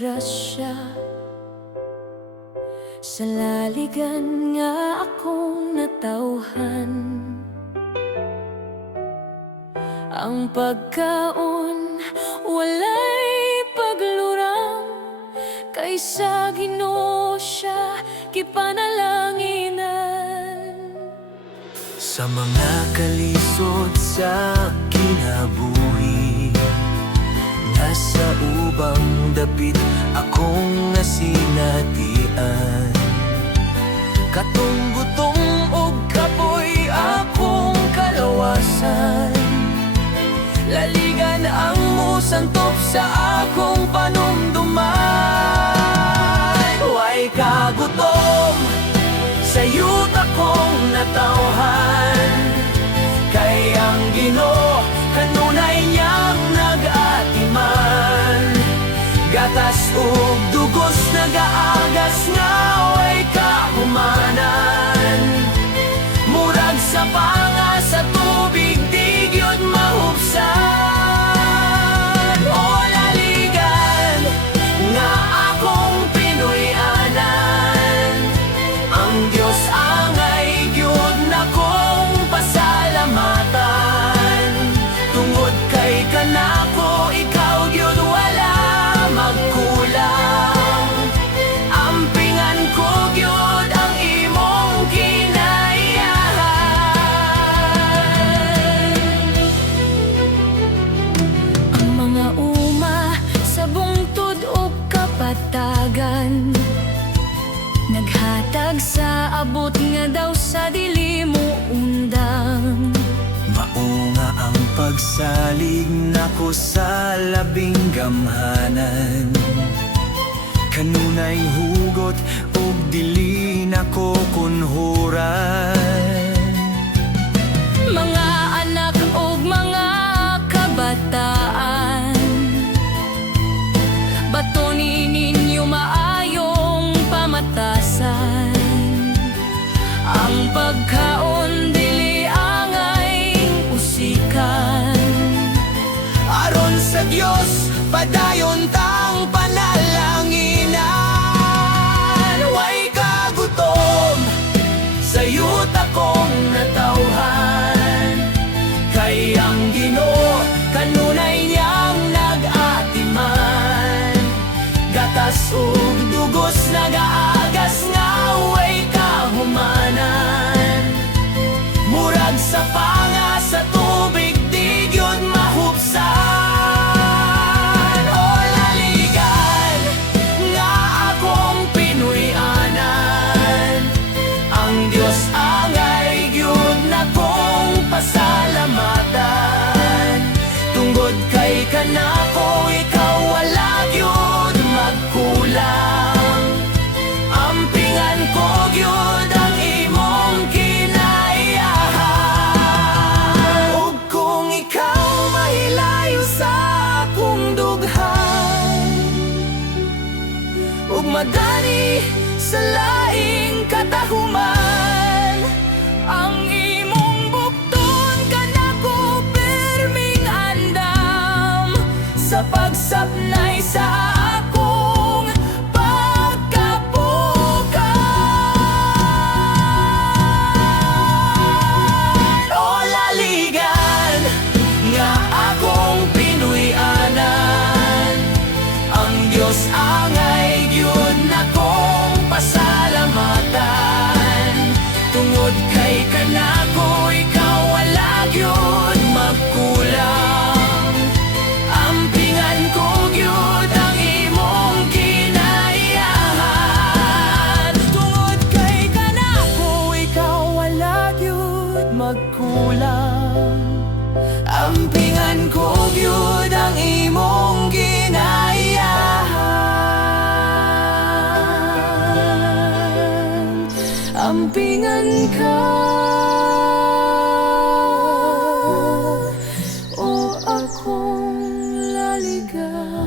disgrasya. Sa laligan nga akong natauhan, ang pagkaon walay paglurang, kaysa Ginoo siya gipanalanginan. Sa mga kalisod sa kinabuhi, nasa ubang dapit akong nasinatian. Katong gutom og kapoy akong kalawasan, laligan ang musantop sa akong panumduman. Way kagutom sa yut akong natawhan, kay ang Ginoo kanunay niyang nag-atiman. Gatas ug dugos nagaagas nga way kahumanan, murag sa panga sa tubig di gyud mahubsan. O laligan nga akong Pinoy-anan, ang Dios angay gyud nakong pasalamatan. Tungod kay kanako ikaw gyud wala magkulang, ampingan ko gyud ang imong kinayahan. Ang mga uma sa bungtod ug kapatagan, naghatag sa abot nga daw sa dili mo undang. Maunga ang pagsalig nako sa labing gamhanan, kanunay hugot ug dili nako kunhuran. Mga anak ug mga kabataan, batonin ninyo maayong pamatasan. Ang pagkaon dili angay usikan, Aron sa Dios padayon tang panalanginan. Way kagutom sa yut akong natawhan, kay ang Ginoo kanunay niyang nag-atiman. Gatas ug dugos nagaagas nga way kahumanan, murag sa panga sa tubig di gyud mahubsan. O laligan nga akong Pinoy-anan, ang Dios angay gyud nakong pasalamatan. Tungod kay kanako ikaw wala gyud magkulang, ampingan ko gyud ang imong kinayahan. Ug kung ikaw mahilayo sa akong dughan, ug madani sa laing katahuman, ang imong bukton kanako perming andam, sa pagsapnay sa akong pagkapukan. o laligan nga akong Pinoy-anan, ang Dios angay gyud nakong pasalamatan. Tungod kay kanako ikaw wala gyud magkulang, ampingan ko gyud ang imong kinayahan. Tungod kay kanako ikaw wala gyud magkulang, ampingan ko gyud ang imong kinayahan. Ampingan ka, o akong laligan.